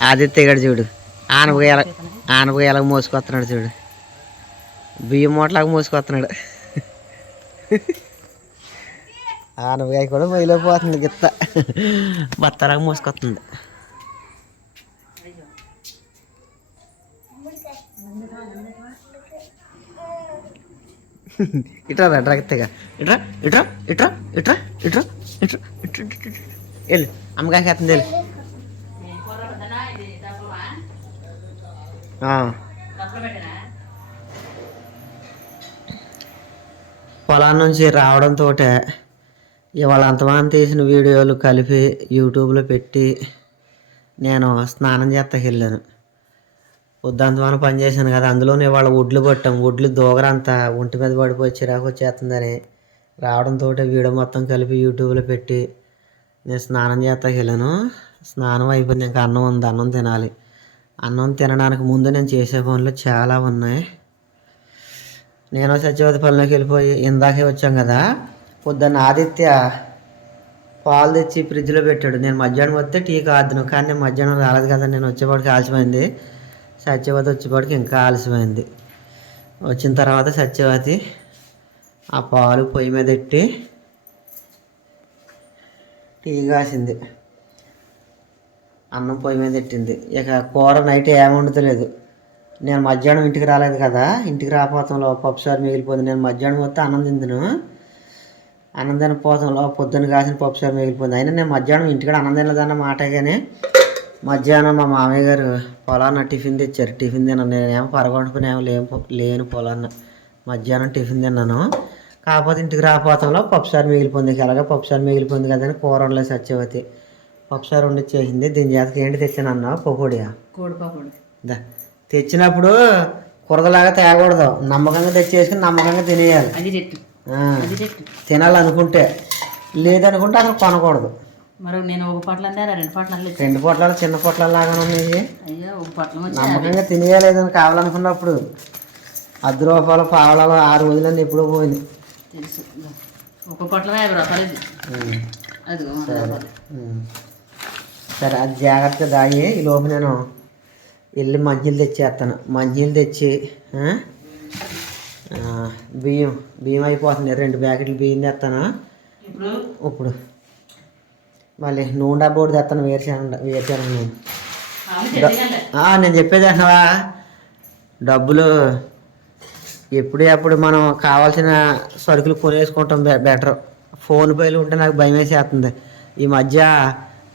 ఆదిత్య గడు చూడు. ఆనపకాయ ఎలా ఎలా మోసుకొస్తున్నాడు చూడు. బియ్యం మూటలాగా మోసుకొస్తున్నాడు. ఆనపకాయ కూడా మొయ్యిలో పోతుంది గిత్త. బత్తలాగా మోసుకొస్తుంది. ఇట్రా రా డ్రగత్తగా ఇట్రా ఇట్రా ఇట్రా ఇట్రా ఇట్రా ఇట్రా ఇట్రా ఇట్రా వెళ్ళు అమ్మకాయ చేస్తుంది వెళ్ళు ఆ. పొలం నుంచి రావడంతో ఇవాళ అంతమానం తీసిన వీడియోలు కలిపి యూట్యూబ్లో పెట్టి నేను స్నానం చేస్తాకి వెళ్ళాను. పొద్దంతమాన పని చేశాను కదా అందులోనే ఇవాళ ఒడ్లు పట్టాం. ఒడ్లు దూగరంతా ఒంటి మీద పడిపోయి చిరాకు వచ్చేస్తుందని రావడంతో వీడియో మొత్తం కలిపి యూట్యూబ్లో పెట్టి నేను స్నానం చేస్తాకి వెళ్ళాను. స్నానం అయిపోయింది ఇంకా అన్నం ఉంది అన్నం తినాలి. అన్నం తినడానికి ముందు నేను చేసే పనులు చాలా ఉన్నాయి. నేను సత్యవతి పనిలోకి వెళ్ళిపోయి ఇందాకే వచ్చాం కదా. పొద్దున్న ఆదిత్య పాలు తెచ్చి ఫ్రిడ్జ్లో పెట్టాడు. నేను మధ్యాహ్నం వస్తే టీ కాదును కానీ నేను మధ్యాహ్నం రాలేదు కదా. నేను వచ్చేపాటికి ఆలస్యమైంది. సత్యవతి వచ్చేపాటికి ఇంకా ఆలస్యమైంది. వచ్చిన తర్వాత సత్యవతి ఆ పాలు పొయ్యి మీద పెట్టి టీ కాసింది. అన్నం పొయ్యి మీద పెట్టింది. ఇక కూర నైట్ ఏమి వండుతలేదు. నేను మధ్యాహ్నం ఇంటికి రాలేదు కదా ఇంటికి రాపోతంలో పప్పుసారు మిగిలిపోయింది. నేను మధ్యాహ్నం వస్తే అన్నం తిందును. అన్నం తినపోతంలో పొద్దున్న కాసిన పప్పుసారు మిగిలిపోయింది. అయినా నేను మధ్యాహ్నం ఇంటికాడ అన్నం తినలేదన్న మాట కానీ మధ్యాహ్నం మా మామయ్య గారు పొలాన్న టిఫిన్ తెచ్చారు. టిఫిన్ తిన్నాను. నేనేమో పరగొంటుకుని ఏమో లేను లేను పొలాన్న. మధ్యాహ్నం టిఫిన్ తిన్నాను. కాకపోతే ఇంటికి రాపోతంలో పప్పుసారు మిగిలిపోయింది. ఇక ఎలాగో పప్పుసారు మిగిలిపోయింది కదా అని కూర వండలేదు సత్యవతి. పప్పుసారు వండిచ్చేసింది దీని జాతకి ఏంటి తెచ్చాను అన్న పకోడియా కోడిపాకుడు దా. తెచ్చినప్పుడు కురదలాగా తేకూడదు నమ్మకంగా తెచ్చేసుకుని నమ్మకంగా తినేయాలి. అది చెట్టు. అది తినాలనుకుంటే. లేదనుకుంటే అసలు కొనకూడదు. మరి నేను ఒక పొట్ల రెండు పొట్ల రెండు పొట్లాలు చిన్న పొట్లాలు లాగా ఉన్నాయి. అయ్యో ఒక పొట్లం నమ్మకంగా తినేయాలి ఏదైనా కావాలనుకున్నప్పుడు అర్ధ రూపాయలు పావలాలు ఆరు రోజులన్నీ ఎప్పుడో పోయింది తెలుసు. ఒక పొట్లం యాభై రూపాయలు ఇది. సరే అది జాగ్రత్తగా దాగి ఈ లోపు నేను వెళ్ళి మంచినీళ్ళు తెచ్చేస్తాను. మంచినీళ్ళు తెచ్చి బియ్యం బియ్యం అయిపోతుంది. రెండు ప్యాకెట్లు బియ్యం తెస్తాను. ఇప్పుడు? మళ్ళీ నూనె డబ్బా ఒకటి తెస్తాను వేరుశనగ వేరుశనగ నూనె. నేను చెప్పేది అంటున్నావా డబ్బులు ఎప్పుడు ఎప్పుడు మనం కావాల్సిన సరుకులు కొనేసుకుంటాం బె బెటర్. ఫోన్ పేలు ఉంటే నాకు భయం వేసేస్తుంది ఈ మధ్య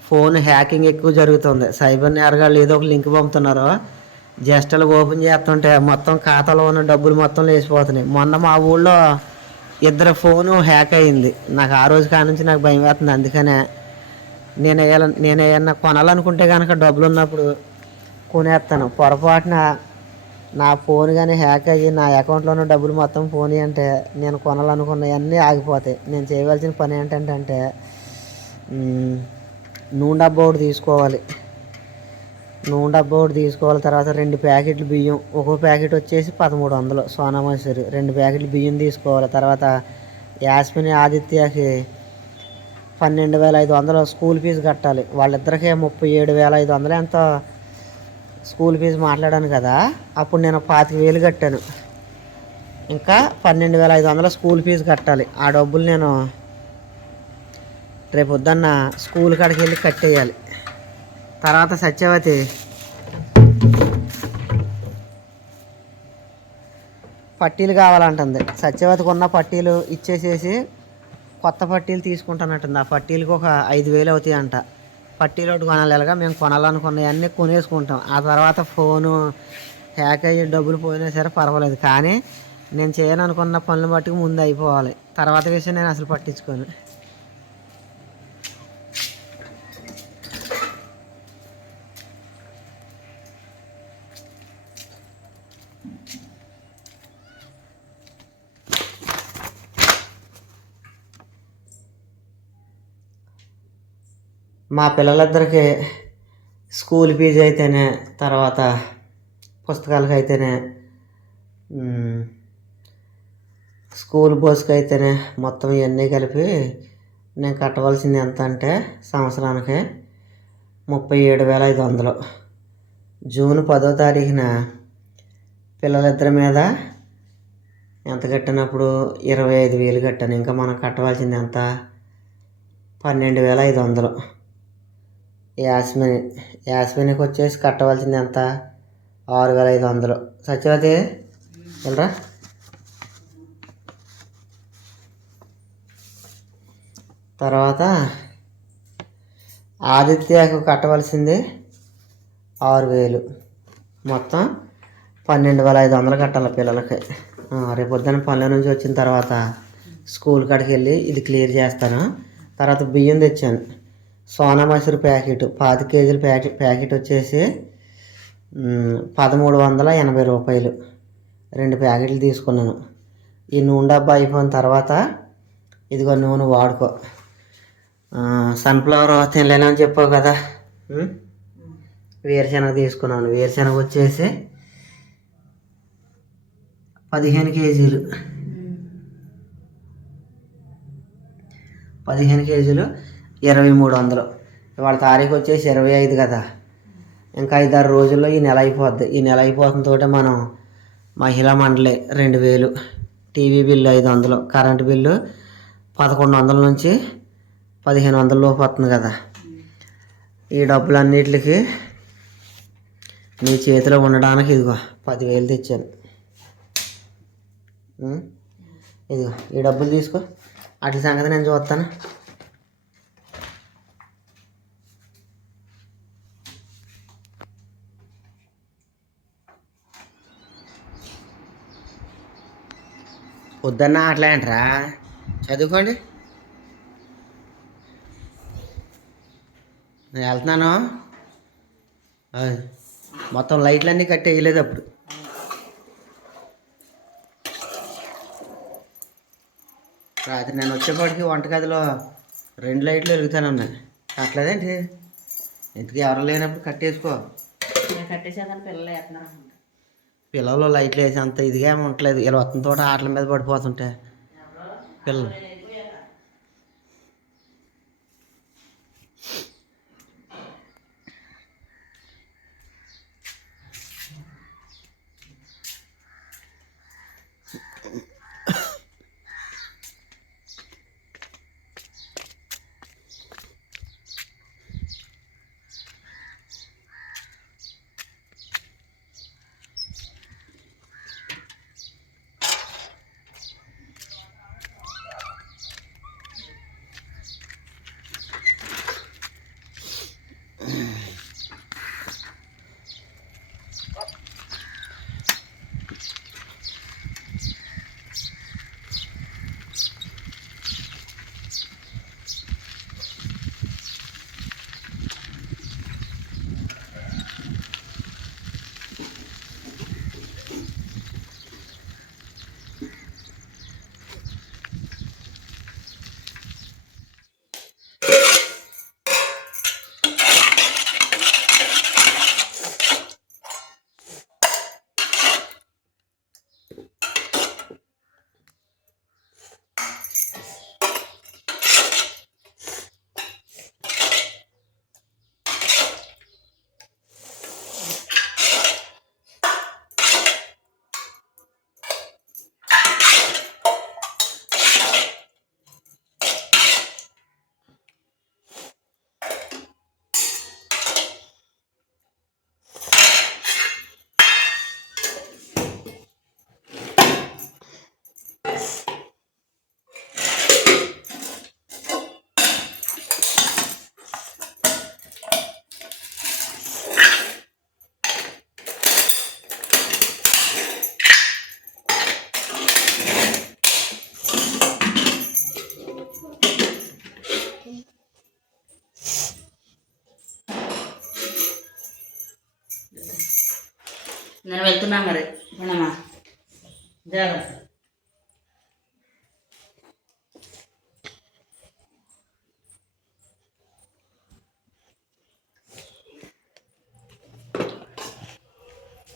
ఫోన్ హ్యాకింగ్ ఎక్కువ జరుగుతుంది. సైబర్ నేరగాళ్ళు ఏదో ఒక లింక్ పంపుతున్నారు. జస్ట్ అలా ఓపెన్ చేస్తుంటే మొత్తం ఖాతాలో ఉన్న డబ్బులు మొత్తం లేచిపోతున్నాయి. మొన్న మా ఊళ్ళో ఇద్దరు ఫోను హ్యాక్ అయింది. నాకు ఆ రోజు కాడ నుంచి నాకు భయం వేస్తుంది. అందుకనే నేను నేను ఏమన్నా కొనాలనుకుంటే కనుక డబ్బులు ఉన్నప్పుడు కొనేస్తాను. పొరపాటున నా ఫోన్ కానీ హ్యాక్ అయ్యి నా అకౌంట్లో ఉన్న డబ్బులు మొత్తం ఫోన్ అంటే నేను కొనాలనుకున్నవన్నీ ఆగిపోతాయి. నేను చేయవలసిన పని ఏంటంటే నూనె డబ్బా ఒకటి తీసుకోవాలి. నూనె డబ్బా ఒకటి తీసుకోవాలి. తర్వాత రెండు ప్యాకెట్లు బియ్యం. ఒక్కో ప్యాకెట్ వచ్చేసి పదమూడు వందలు. సోనా మసూరి. రెండు ప్యాకెట్లు బియ్యం తీసుకోవాలి. తర్వాత యాస్మిని ఆదిత్యకి పన్నెండు వేల ఐదు వందలు స్కూల్ ఫీజు కట్టాలి. వాళ్ళిద్దరికే ముప్పై ఏడు వేల ఐదు వందలు. ఎంతో? స్కూల్ ఫీజు మాట్లాడాను కదా. అప్పుడు నేను పాతిక వేలు కట్టాను. ఇంకా పన్నెండు వేల ఐదు వందల స్కూల్ ఫీజు కట్టాలి. ఆ డబ్బులు నేను రేపు పొద్దున్న స్కూల్ కాడికి వెళ్ళి కట్టేయాలి. తర్వాత సత్యవతి పట్టీలు కావాలంటుంది. సత్యవతికి ఉన్న పట్టీలు ఇచ్చేసేసి కొత్త పట్టీలు తీసుకుంటానంటుంది. ఆ పట్టీలకు ఒక ఐదు వేలు అవుతాయి అంట పట్టీలు ఒకటి కొనాలి ఎలాగా మేము కొనాలనుకున్నవన్నీ కొనేసుకుంటాం. ఆ తర్వాత ఫోను హ్యాక్ అయ్యి డబ్బులు పోయినా సరే పర్వాలేదు. కానీ నేను చేయననుకున్న పనులు మట్టుకు ముందు అయిపోవాలి. తర్వాత విషయం నేను అసలు పట్టించుకోను. మా పిల్లలిద్దరికీ స్కూల్ ఫీజు అయితేనే తర్వాత పుస్తకాలకు అయితేనే స్కూల్ బస్కి అయితేనే మొత్తం ఇవన్నీ కలిపి నేను కట్టవలసింది ఎంత అంటే సంవత్సరానికి ముప్పై ఏడు వేల ఐదు వందలు. జూన్ పదో తారీఖున పిల్లలిద్దరి మీద ఎంత కట్టినప్పుడు ఇరవై ఐదు వేలు కట్టాను. ఇంకా మనం కట్టవలసింది ఎంత? పన్నెండు వేల ఐదు వందలు. యాస్మిని యాస్మినికి వచ్చేసి కట్టవలసింది ఎంత? ఆరు వేల ఐదు వందలు. సత్యవతి వెళ్ళరా? తర్వాత ఆదిత్యకు కట్టవలసింది ఆరు వేలు. మొత్తం పన్నెండు వేల ఐదు వందలు కట్టాలి పిల్లలకి. ఆ, రేపు పొద్దున్న పనుల నుంచి వచ్చిన తర్వాత స్కూల్ కాడికి వెళ్ళి ఇది క్లియర్ చేస్తాను. తర్వాత బియ్యం తెచ్చాను. సోనా మసూరి ప్యాకెట్ పాతి కేజీల ప్యాకెట్ ప్యాకెట్ వచ్చేసి పదమూడు వందల ఎనభై రూపాయలు. రెండు ప్యాకెట్లు తీసుకున్నాను. ఈ నూనె డబ్బా అయిపోయిన తర్వాత ఇదిగో నూనె వాడుకో. సన్ఫ్లవర్ తినలేనని చెప్పావు కదా? వేరుశెనగ వేరుశనగ తీసుకున్నాను. వేరుశనగ వచ్చేసి పదిహేను కేజీలు. పదిహేను కేజీలు ఇరవై మూడు వందలు. ఇవాళ తారీఖు వచ్చేసి ఇరవై ఐదు కదా. ఇంకా ఐదారు రోజుల్లో ఈ నెల అయిపోద్ది. ఈ నెల అయిపోతుందోటే మనం మహిళా మండలి రెండు వేలు టీవీ బిల్లు ఐదు వందలు కరెంటు బిల్లు పదకొండు వందల నుంచి పదిహేను వందల లోపు వస్తుంది కదా. ఈ డబ్బులన్నిటికి నీ చేతిలో ఉండడానికి ఇదిగో పదివేలు తెచ్చాను. ఇదిగో ఈ డబ్బులు తీసుకో. అట్ల సంగతి నేను చూస్తాను వద్దన్నా అట్లా ఏంట్రా చదువుకోండి. నేను వెళ్తున్నాను. మొత్తం లైట్లన్నీ కట్టేయలేదు అప్పుడు. రాత్రి నేను వచ్చేప్పటికి వంటగదిలో రెండు లైట్లు వెలుగుతానే ఉన్నాయి అట్లేదేంటి ఇంతకీ ఎవరు లేనప్పుడు కట్టేసుకో. నేను కట్టేసేదాన్ని పిల్లలు వేస్తున్నారు అనుకుంటా. పిల్లలు లైట్లు వేసి అంత ఇదిగా ఏమి ఇలా వస్తున్న తోట ఆటల మీద పడిపోతుంటే. పిల్లలు.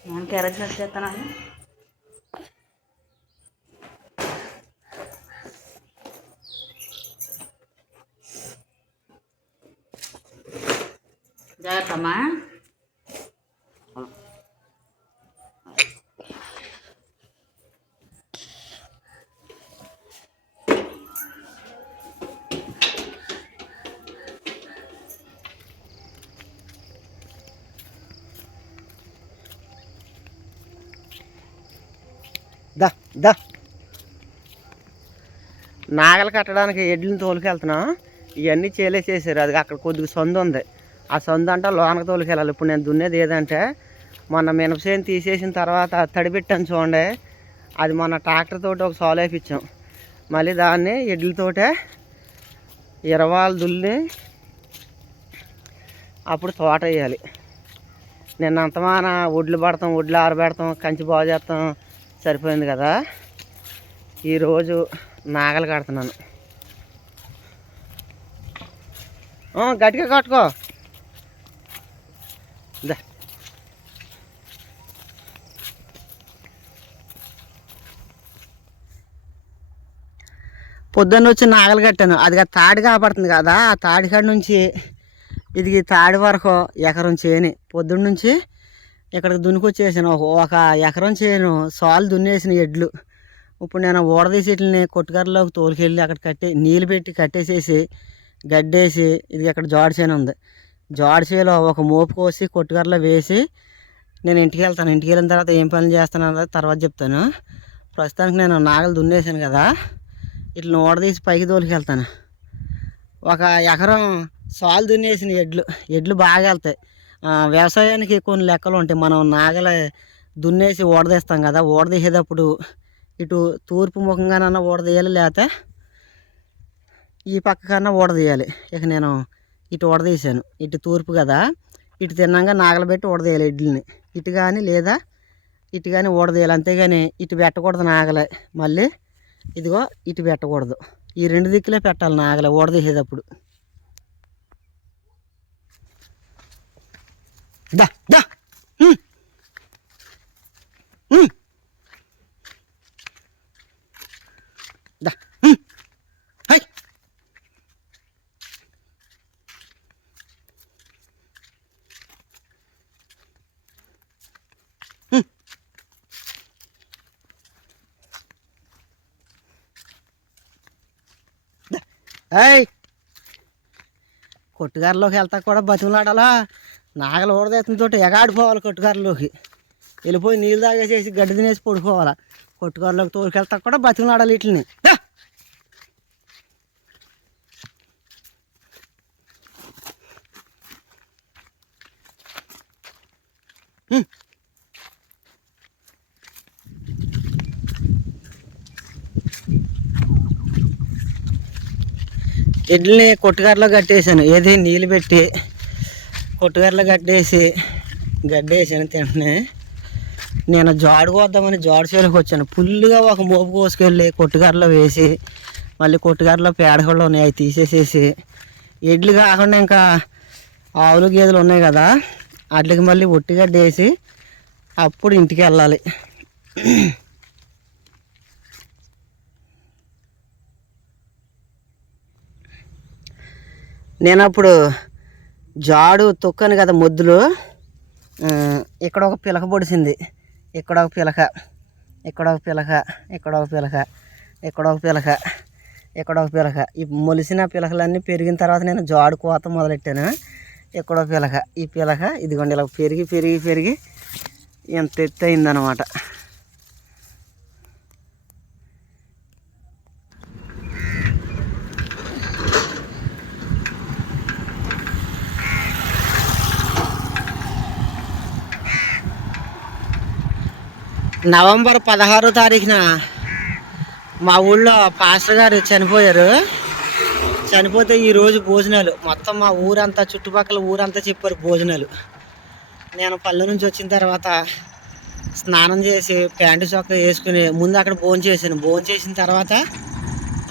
मैं क्यारेज है। దా. నాగలు కట్టడానికి ఎడ్లను తోలుకెళ్తున్నాం. ఇవన్నీ చేలేసేసారు. అది అక్కడ కొద్దిగా సొంత ఉంది. ఆ సొంత అంటే లోనకి తోలుకెళ్ళాలి. ఇప్పుడు నేను దున్నేది ఏదంటే మొన్న మినపసేను తీసేసిన తర్వాత తడిపెట్టాను చూడండి. అది మొన్న ట్రాక్టర్ తోటి ఒక సాల్ వేయించాం మళ్ళీ దాన్ని ఎడ్లతోటే ఇరవాలు దుల్లి అప్పుడు తోట వేయాలి. నిన్నంతమాన ఒడ్లు పడతాం ఒడ్లు ఆరబెడతాం కంచి బాగు చేస్తాం. సరిపోయింది కదా? ఈరోజు నాగలు కడుతున్నాను. గట్టిగా కట్టుకో. పొద్దున్న వచ్చి నాగలు కట్టాను. అది కా- తాడి కాపాడుతుంది కదా ఆ తాడి కాడి నుంచి ఇది తాడి వరకు ఎకరం చేయని పొద్దున్న నుంచి ఇక్కడికి దున్నుకొచ్చేసాను ఒక- ఎకరం చేయను. సాలు దున్నేసిన ఎడ్లు. ఇప్పుడు నేను ఊడదీసి వీటిని కొట్టుకర్రలోకి తోలుకెళ్ళి అక్కడ కట్టి నీళ్ళు పెట్టి కట్టేసేసి గడ్డేసి ఇది ఇక్కడ జోడి చేను ఉంది. జోడి చేలో ఒక మోపు కోసి కొట్టుకర్రలో వేసి నేను ఇంటికి వెళ్తాను. ఇంటికి వెళ్ళిన తర్వాత ఏం పనులు చేస్తాను అన్నది తర్వాత చెప్తాను. ప్రస్తుతానికి నేను నాగలు దున్నేసాను కదా. ఇట్లా ఊడదీసి పైకి తోలుకెళ్తాను. ఒక ఎకరం సాలు దున్నేసిన ఎడ్లు. ఎడ్లు బాగా వెళ్తాయి. వ్యవసాయానికి కొన్ని లెక్కలు ఉంటాయి. మనం నాగల దున్నేసి ఓడదీస్తాం కదా ఓడదీసేటప్పుడు ఇటు తూర్పు ముఖంగానన్నా ఓడదీయాలి లేకపోతే ఈ పక్క కన్నా ఓడదీయాలి. ఇక నేను ఇటు ఓడదీశాను. ఇటు తూర్పు కదా ఇటు తిన్నాక నాగలు పెట్టి ఓడదీయాలి ఇడ్లని. ఇటు కానీ లేదా ఇటు కానీ ఓడదీయాలి. అంతేగాని ఇటు పెట్టకూడదు నాగలే. మళ్ళీ ఇదిగో ఇటు పెట్టకూడదు. ఈ రెండు దిక్కులే పెట్టాలి నాగలే ఓడదీసేటప్పుడు. దా దా హ్మ్. హ్మ్. దా హ్మ్. హై హ్మ్. దా. ఏయ్ కొట్టుగారిలోకి వెళ్తా కూడా బతిమలాడాలా నాగలు ఊడదీతంతో ఎగాడిపోవాలి కొట్టుగారిలోకి వెళ్ళిపోయి నీళ్ళు తాగేసేసి గడ్డి తినేసి పడుకోవాలి. కొట్టుగారిలోకి తోలుకెళ్తా కూడా బతికినాడాలి వీటిని. ఎడ్లని కొట్టుగారిలో కట్టేసాను ఏది నీళ్ళు పెట్టి కొట్టుగారిలో కట్టేసి గడ్డేసాను తింటనే. నేను జాడు కోద్దామని జాడు చేలోకి వచ్చాను. ఫుల్గా ఒక మోపు కోసుకెళ్ళి కొట్టుగారిలో వేసి మళ్ళీ కొట్టుగారిలో పేడకళ్ళు ఉన్నాయి అవి తీసేసేసి. ఎడ్లు కాకుండా ఇంకా ఆవులు గేదెలు ఉన్నాయి కదా వాటికి మళ్ళీ ఒట్టిగడ్డ వేసి అప్పుడు ఇంటికి వెళ్ళాలి. నేను అప్పుడు జాడు తొక్కను కదా మొద్దులు. ఇక్కడ ఒక పిలక పొడిసింది. ఇక్కడ ఒక పిలక. ఇక్కడ ఒక పిలక. ఇక్కడ ఒక పిలక. ఇక్కడ ఒక పిలక. ఇక్కడ ఒక పిలక. ఈ మొలిసిన పిలకలన్నీ పెరిగిన తర్వాత నేను జాడు కోత మొదలెట్టాను. ఇక్కడ ఒక పిలక. ఈ పిలక ఇదిగోండి ఇలా పెరిగి పెరిగి పెరిగి ఎంత ఎత్తు అయిందనమాట నవంబర్ పదహారో తారీఖున మా ఊళ్ళో పాస్టర్ గారు చనిపోయారు. చనిపోతే ఈరోజు భోజనాలు. మొత్తం మా ఊరంతా చుట్టుపక్కల ఊరంతా చెప్పారు భోజనాలు. నేను పల్లె నుంచి వచ్చిన తర్వాత స్నానం చేసి ప్యాంటు చొక్కా వేసుకుని ముందు అక్కడ భోజనం చేశాను. భోజనం చేసిన తర్వాత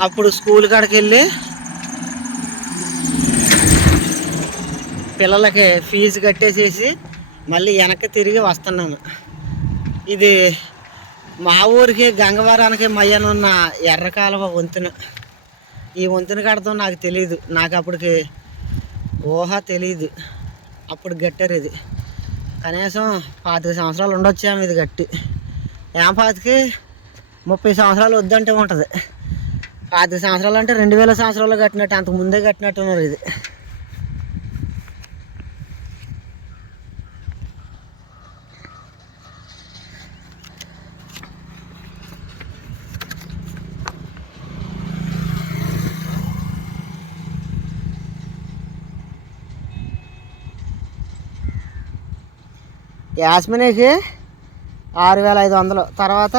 అప్పుడు స్కూల్ కాడికి వెళ్ళి పిల్లలకి ఫీజు కట్టేసేసి మళ్ళీ వెనక్కి తిరిగి వస్తున్నాను. ఇది మా ఊరికి గంగవరానికి మయ్యనున్న ఎర్ర కాలువ వంతెన. ఈ వంతెన కడతాం నాకు తెలియదు నాకు అప్పటికి ఊహ తెలియదు అప్పుడు గట్టారు ఇది. కనీసం పాతిక సంవత్సరాలు ఉండొచ్చాము ఇది గట్టి. ఏంపాతికి ముప్పై సంవత్సరాలు వద్దంటే ఉంటుంది. పాతిక సంవత్సరాలు అంటే రెండు వేల సంవత్సరాలు కట్టినట్టు అంతకు ముందే కట్టినట్టు ఉన్నారు ఇది. యాస్మినికి ఆరు వేల ఐదు వందలు తర్వాత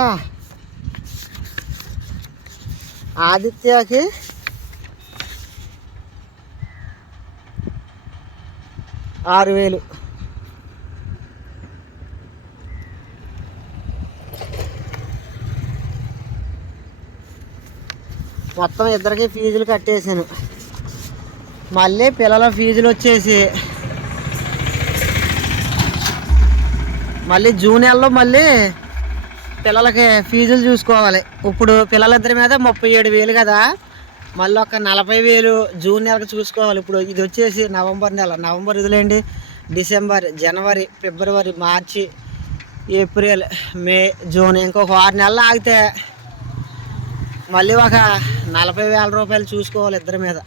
ఆదిత్యకి ఆరు వేలు మొత్తం ఇద్దరికి ఫీజులు కట్టేశాను. మళ్ళీ పిల్లల ఫీజులు వచ్చేసి మళ్ళీ జూన్ నెలలో మళ్ళీ పిల్లలకి ఫీజులు చూసుకోవాలి. ఇప్పుడు పిల్లలిద్దరి మీద ముప్పై ఏడు వేలు కదా. మళ్ళీ ఒక నలభై వేలు జూన్ నెలకు చూసుకోవాలి. ఇప్పుడు ఇది వచ్చేసి నవంబర్ నెల. నవంబర్ ఇదిలేండి? డిసెంబర్ జనవరి ఫిబ్రవరి మార్చి ఏప్రిల్ మే జూన్ ఇంకొక ఆరు నెలలు ఆగితే మళ్ళీ ఒక నలభై వేల రూపాయలు చూసుకోవాలి ఇద్దరి మీద.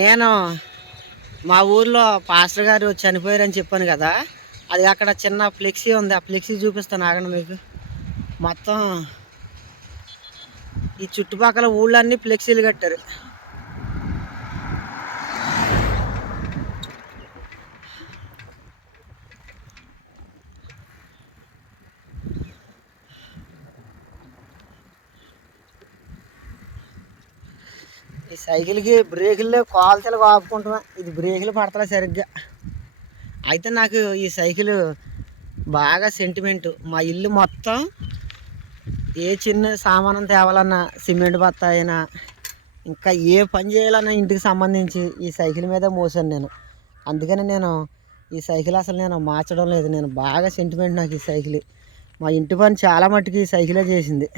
నేను మా ఊర్లో పాస్టర్ గారు చనిపోయారని చెప్పాను కదా అది అక్కడ చిన్న ఫ్లెక్సీ ఉంది. ఆ ఫ్లెక్సీ చూపిస్తాను ఆగండి మీకు. మొత్తం ఈ చుట్టుపక్కల ఊళ్ళన్నీ ఫ్లెక్సీలు కట్టారు. సైకిల్కి బ్రేకులు కాల్తలు ఆపుకుంటున్నా. ఇది బ్రేకులు పడతలే సరిగ్గా. అయితే నాకు ఈ సైకిల్ బాగా సెంటిమెంట్ మా ఇల్లు మొత్తం ఏ చిన్న సామానం తేవాలన్నా సిమెంట్ బత్త అయినా ఇంకా ఏ పని చేయాలన్నా ఇంటికి సంబంధించి ఈ సైకిల్ మీద మోసాను నేను. అందుకని నేను ఈ సైకిల్ అసలు నేను మార్చడం లేదు. నేను బాగా సెంటిమెంట్ నాకు ఈ సైకిల్. మా ఇంటి పని చాలా మట్టుకు ఈ సైకిలే చేసింది.